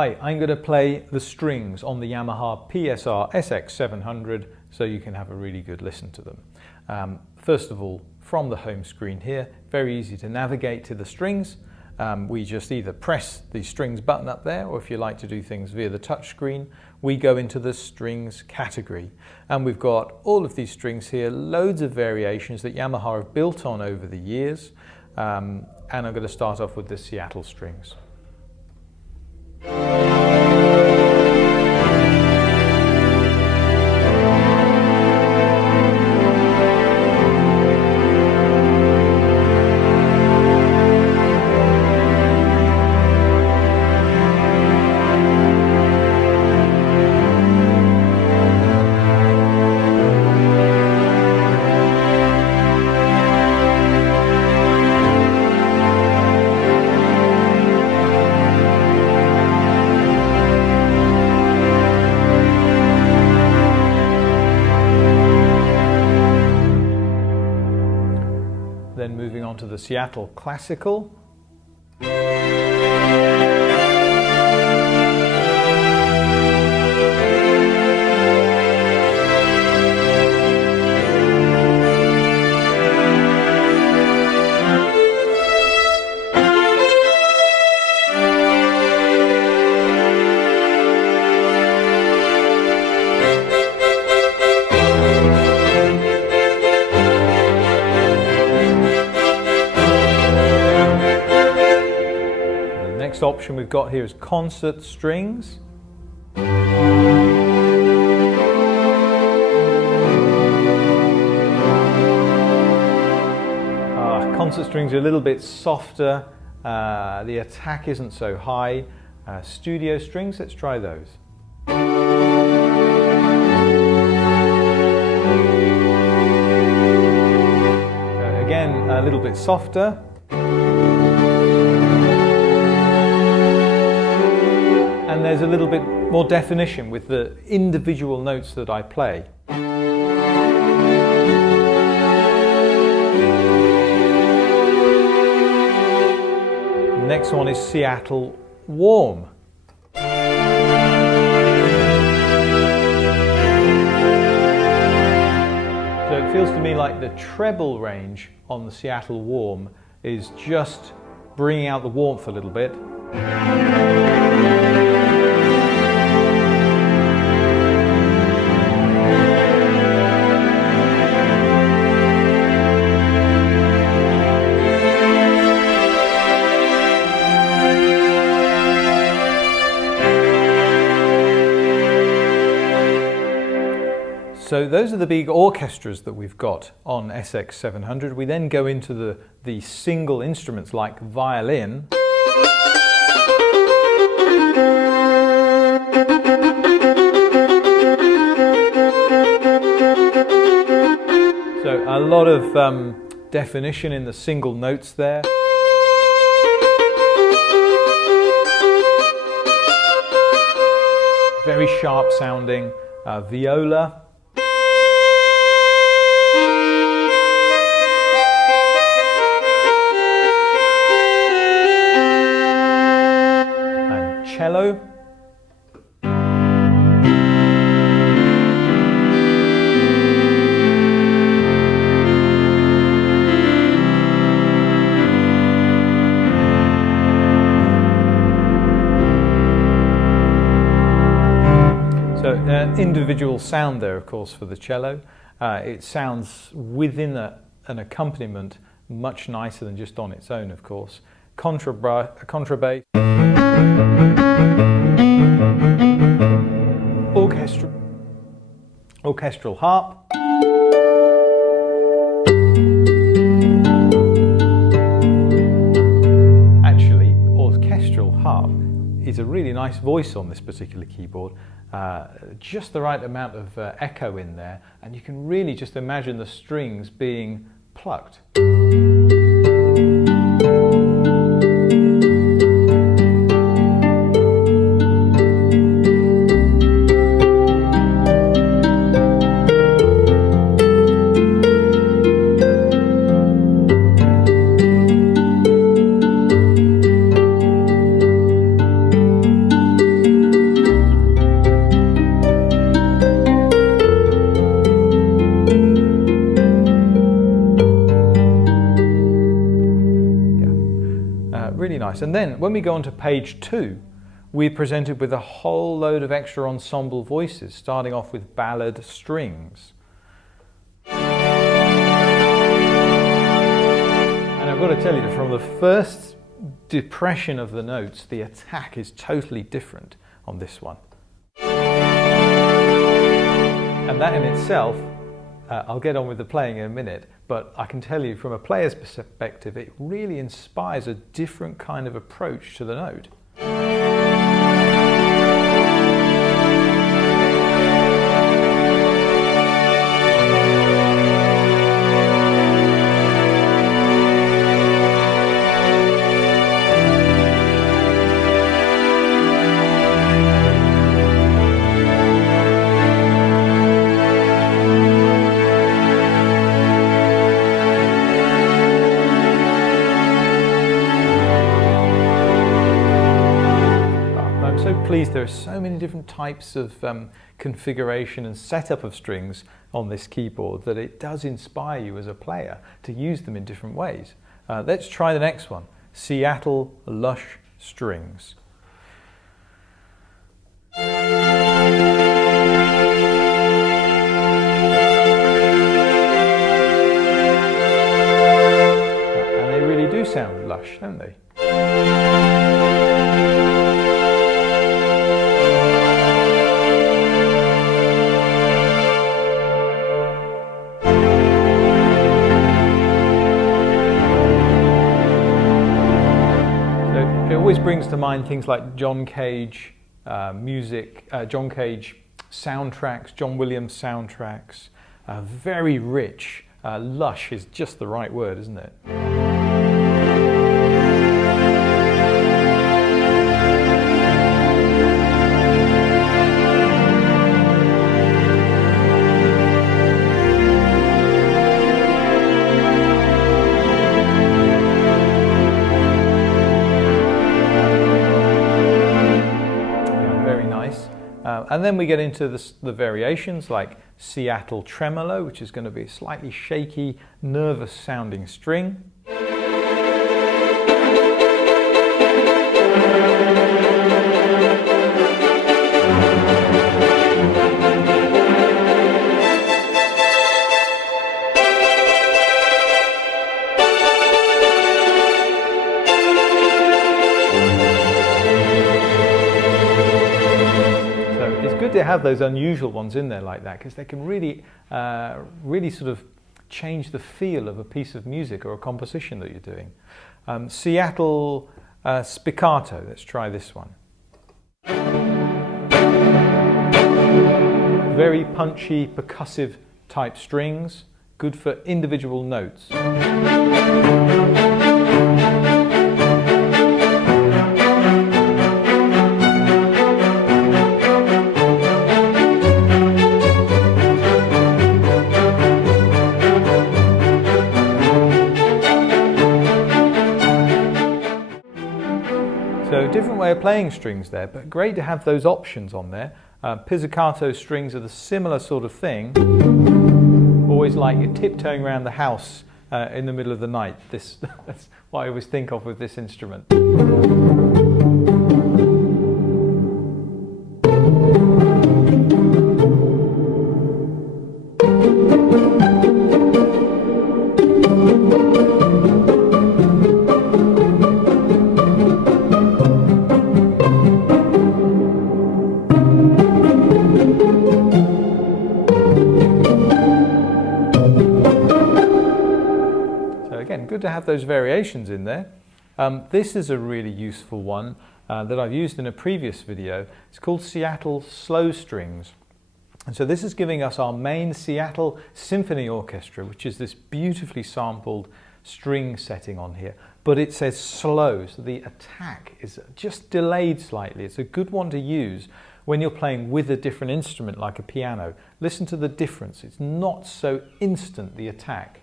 Hi, I'm going to play the strings on the Yamaha PSR SX-700 so you can have a really good listen to them. First of all, from the home screen here, very easy to navigate to the strings. We just either press the strings button up there, or if you like to do things via the touch screen, we go into the strings category. And we've got all of these strings here, loads of variations that Yamaha have built on over the years. And I'm going to start off with the Seattle strings. Then moving on to the Seattle Classical. Next option we've got here is concert strings. Concert strings are a little bit softer, the attack isn't so high. Studio strings, let's try those. So again, a little bit softer. And there's a little bit more definition with the individual notes that I play. The next one is Seattle Warm. So it feels to me like the treble range on the Seattle Warm is just bringing out the warmth a little bit. So those are the big orchestras that we've got on SX-700. We then go into the single instruments like violin. So a lot of definition in the single notes there. Very sharp sounding viola. Cello. So individual sound there, of course, for the cello. It sounds within an accompaniment much nicer than just on its own, of course. Contrabass. Orchestral harp. Actually, orchestral harp is a really nice voice on this particular keyboard. Just the right amount of echo in there, and you can really just imagine the strings being plucked. nice. And then when we go on to page 2, we're presented with a whole load of extra ensemble voices, starting off with ballad strings. And I've got to tell you, from the first depression of the notes, the attack is totally different on this one. And that in itself, I'll get on with the playing in a minute, but I can tell you from a player's perspective, it really inspires a different kind of approach to the note. Pleased there are so many different types of configuration and setup of strings on this keyboard that it does inspire you as a player to use them in different ways. Let's try the next one, Seattle Lush Strings. And they really do sound lush, don't they? Always brings to mind things like John Cage music, John Cage soundtracks, John Williams soundtracks. Very rich. Lush is just the right word, isn't it? And then we get into the variations like Seattle Tremolo, which is going to be a slightly shaky, nervous sounding string. To have those unusual ones in there like that, because they can really sort of change the feel of a piece of music or a composition that you're doing. Seattle Spiccato, let's try this one. Very punchy, percussive type strings, good for individual notes. So different way of playing strings there, but great to have those options on there. Pizzicato strings are the similar sort of thing. Always like you're tiptoeing around the house in the middle of the night. That's what I always think of with this instrument. Good to have those variations in there. This is a really useful one that I've used in a previous video. It's called Seattle Slow Strings. And so this is giving us our main Seattle Symphony Orchestra, which is this beautifully sampled string setting on here. But it says slow, so the attack is just delayed slightly. It's a good one to use when you're playing with a different instrument like a piano. Listen to the difference. It's not so instant, the attack.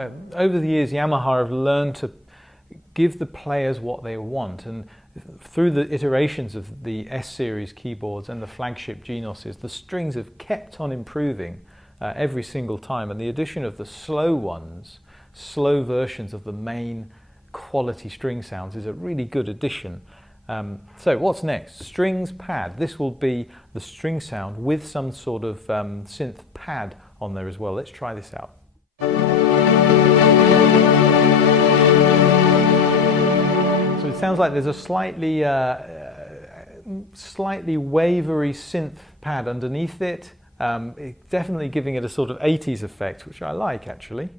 over the years, Yamaha have learned to give the players what they want, and through the iterations of the S-series keyboards and the flagship Genoses, the strings have kept on improving every single time, and the addition of the slow ones, slow versions of the main quality string sounds is a really good addition. So what's next? Strings pad. This will be the string sound with some sort of synth pad on there as well. Let's try this out. So it sounds like there's a slightly wavery synth pad underneath it. Definitely giving it a sort of 80s effect, which I like actually.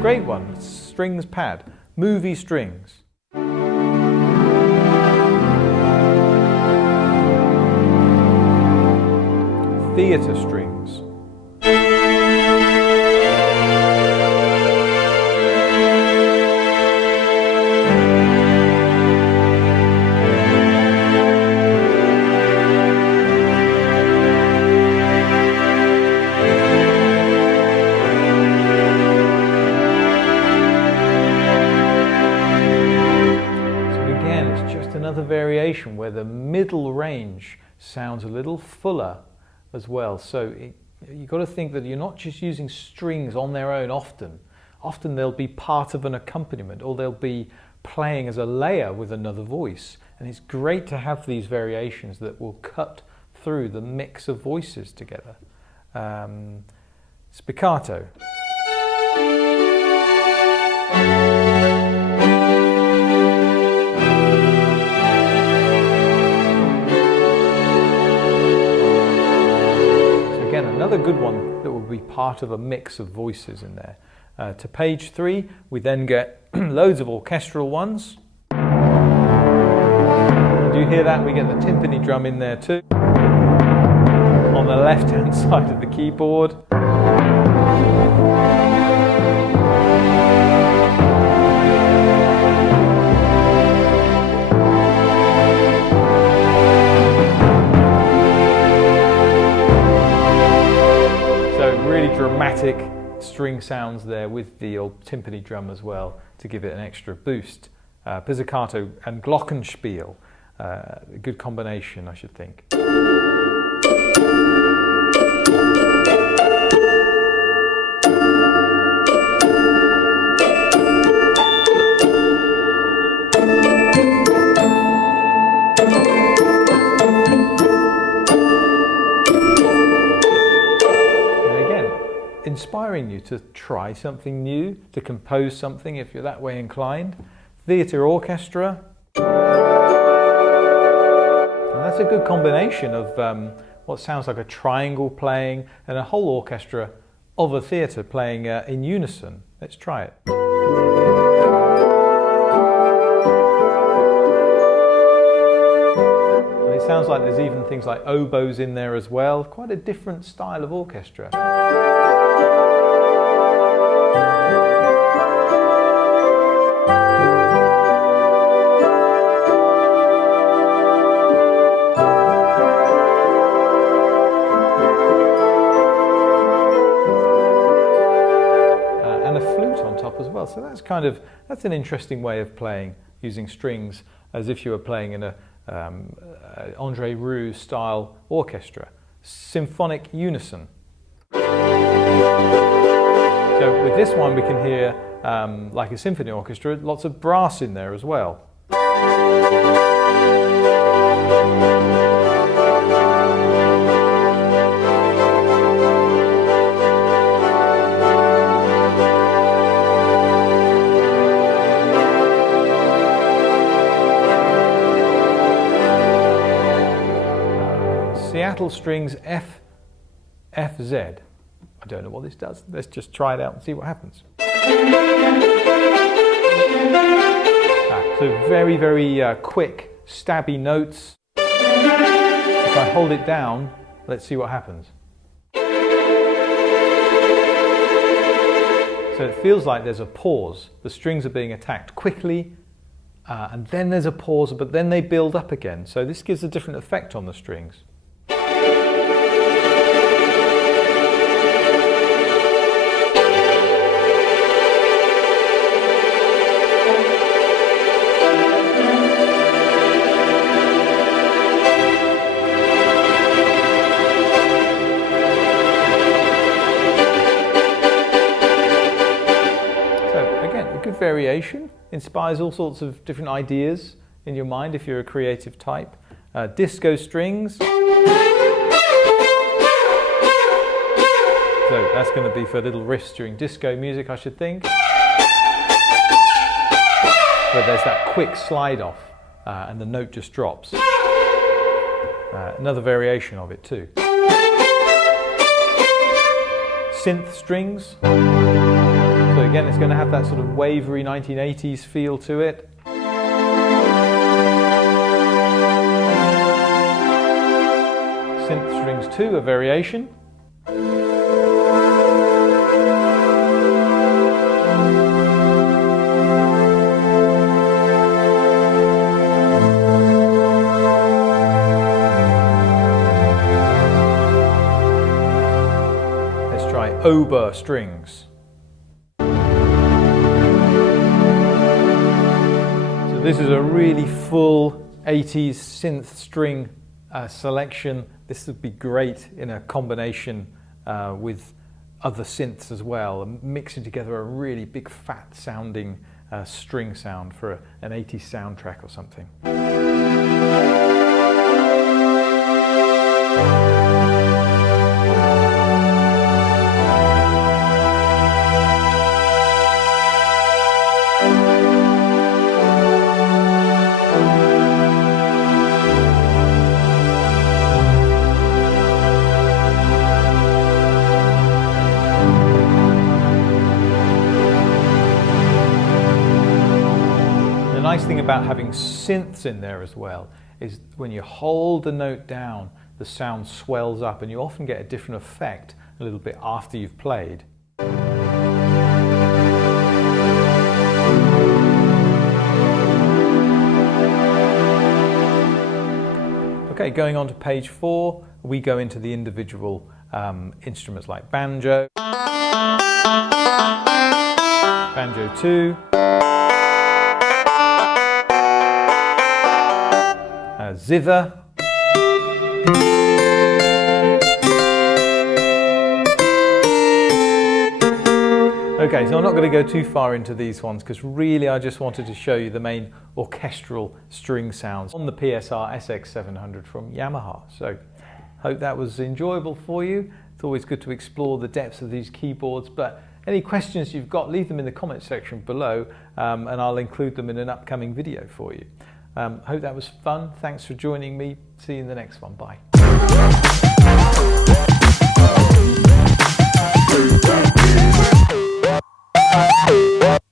Great one, strings pad, movie strings. Theatre strings. Another variation where the middle range sounds a little fuller as well. So you've got to think that you're not just using strings on their own often. Often they'll be part of an accompaniment, or they'll be playing as a layer with another voice. And it's great to have these variations that will cut through the mix of voices together. Spiccato. Again, another good one that will be part of a mix of voices in there. To page 3, we then get loads of orchestral ones. Do you hear that? We get the timpani drum in there too. On the left-hand side of the keyboard. Dramatic string sounds there with the old timpani drum as well to give it an extra boost. Pizzicato and glockenspiel, a good combination, I should think. Inspiring you to try something new, to compose something if you're that way inclined. Theatre orchestra. And that's a good combination of what sounds like a triangle playing and a whole orchestra of a theatre playing in unison. Let's try it. And it sounds like there's even things like oboes in there as well. Quite a different style of orchestra. As well, so that's an interesting way of playing using strings as if you were playing in a André Rieu style orchestra. Symphonic unison. So with this one we can hear like a symphony orchestra, lots of brass in there as well. Seattle strings F, Z. I don't know what this does. Let's just try it out and see what happens. So very, very quick, stabby notes. If I hold it down, let's see what happens. So it feels like there's a pause. The strings are being attacked quickly, and then there's a pause, but then they build up again. So this gives a different effect on the strings. Good variation, inspires all sorts of different ideas in your mind if you're a creative type. Disco strings. So that's going to be for little riffs during disco music, I should think. Where there's that quick slide off and the note just drops. Another variation of it too. Synth strings. So again, it's going to have that sort of wavery 1980s feel to it. Synth strings 2, a variation. Let's try oboe strings. This is a really full 80s synth string selection. This would be great in a combination with other synths as well, mixing together a really big fat sounding string sound for an 80s soundtrack or something. The nice thing about having synths in there as well is when you hold the note down, the sound swells up and you often get a different effect a little bit after you've played. Okay, going on to page 4, we go into the individual instruments like banjo, banjo 2, zither, okay, so I'm not going to go too far into these ones because really I just wanted to show you the main orchestral string sounds on the PSR SX-700 from Yamaha. So hope that was enjoyable for you. It's always good to explore the depths of these keyboards, but any questions you've got, leave them in the comment section below and I'll include them in an upcoming video for you. Hope that was fun. Thanks for joining me. See you in the next one. Bye.